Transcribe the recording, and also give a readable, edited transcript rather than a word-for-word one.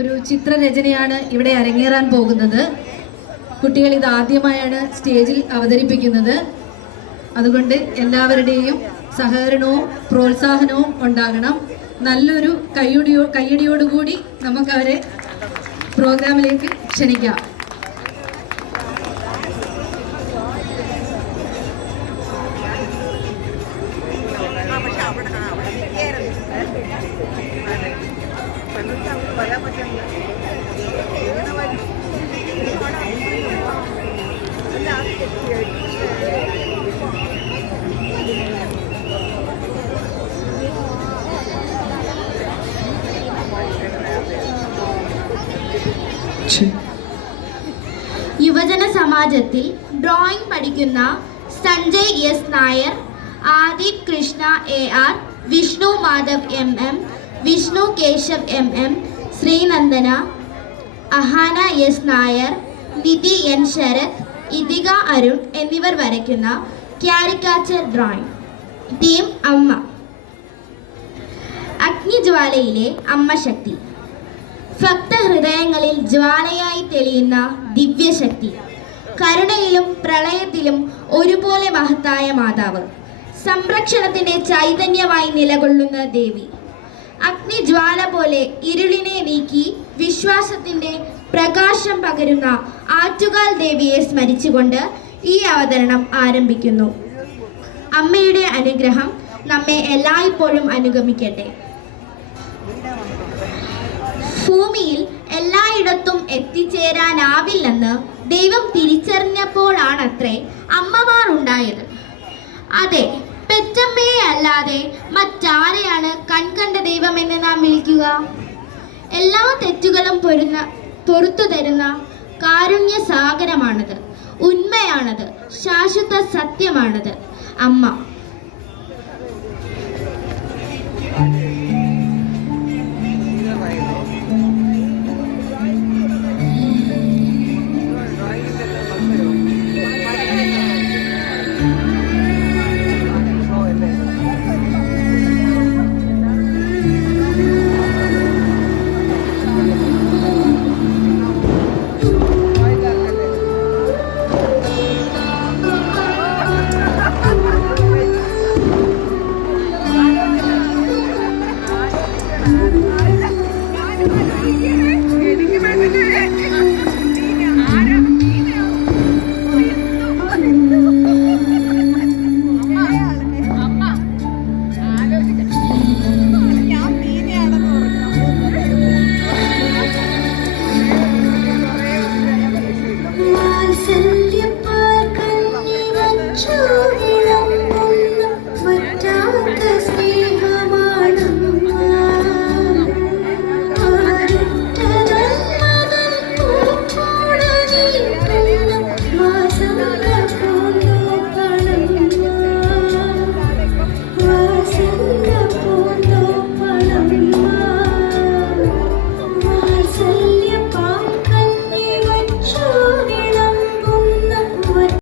ഒരു ചിത്രരചനയാണ് ഇവിടെ അരങ്ങേറാൻ പോകുന്നത്. കുട്ടികൾ ഇത് ആദ്യമായാണ് സ്റ്റേജിൽ അവതരിപ്പിക്കുന്നത്. അതുകൊണ്ട് എല്ലാവരുടെയും സഹകരണവും പ്രോത്സാഹനവും ഉണ്ടാകണം. നല്ലൊരു കയ്യടിയോടുകൂടി നമുക്കവരെ പ്രോഗ്രാമിലേക്ക് ക്ഷണിക്കാം. യുവജന സമാജത്തിൽ ഡ്രോയിങ് പഠിക്കുന്ന Sanjay S Nair, Adip Krishna AR, Vishnu Madhav MM, Vishnu Keshav MM, Sreenandana, Ahana S Nair, Nidhi N Sarath, Ithika Arun എന്നിവർ വരയ്ക്കുന്ന കാരിക്കാച്ചർ ഡ്രോയിങ്. തീം അമ്മ. അഗ്നിജ്വാലയിലെ അമ്മ ശക്തി. ഭക്തഹൃദയങ്ങളിൽ ജ്വാലയായി തെളിയുന്ന ദിവ്യശക്തി. കരുണയിലും പ്രളയത്തിലും ഒരുപോലെ മഹത്തായ മാതാവ്. സംരക്ഷണത്തിന്റെ ചൈതന്യമായി നിലകൊള്ളുന്ന ദേവി. അഗ്നിജ്വാല പോലെ ഇരുളിനെ നീക്കി വിശ്വാസത്തിന്റെ പ്രകാശം പകരുന്ന ആറ്റുകാൽ ദേവിയെ സ്മരിച്ചുകൊണ്ട് ഈ അവതരണം ആരംഭിക്കുന്നു. അമ്മയുടെ അനുഗ്രഹം നമ്മെ എല്ലായ്പ്പോഴും അനുഗമിക്കട്ടെ. ഭൂമിയിൽ എല്ലായിടത്തും എത്തിച്ചേരാനാവില്ലെന്ന് ദൈവം തിരിച്ചറിഞ്ഞപ്പോഴാണത്രേ അമ്മമാർ ഉണ്ടായത്. അതെ, പെറ്റമ്മയെ അല്ലാതെ മറ്റാരെയാണ് കൺകണ്ട ദൈവമെന്ന് നാം വിളിക്കുക? എല്ലാ തെറ്റുകളും പൊറുത്തു തരുന്ന കാരുണ്യ സാഗരമാണത്. ഉണ്മയാണത്. ശാശ്വത സത്യമാണത് അമ്മ.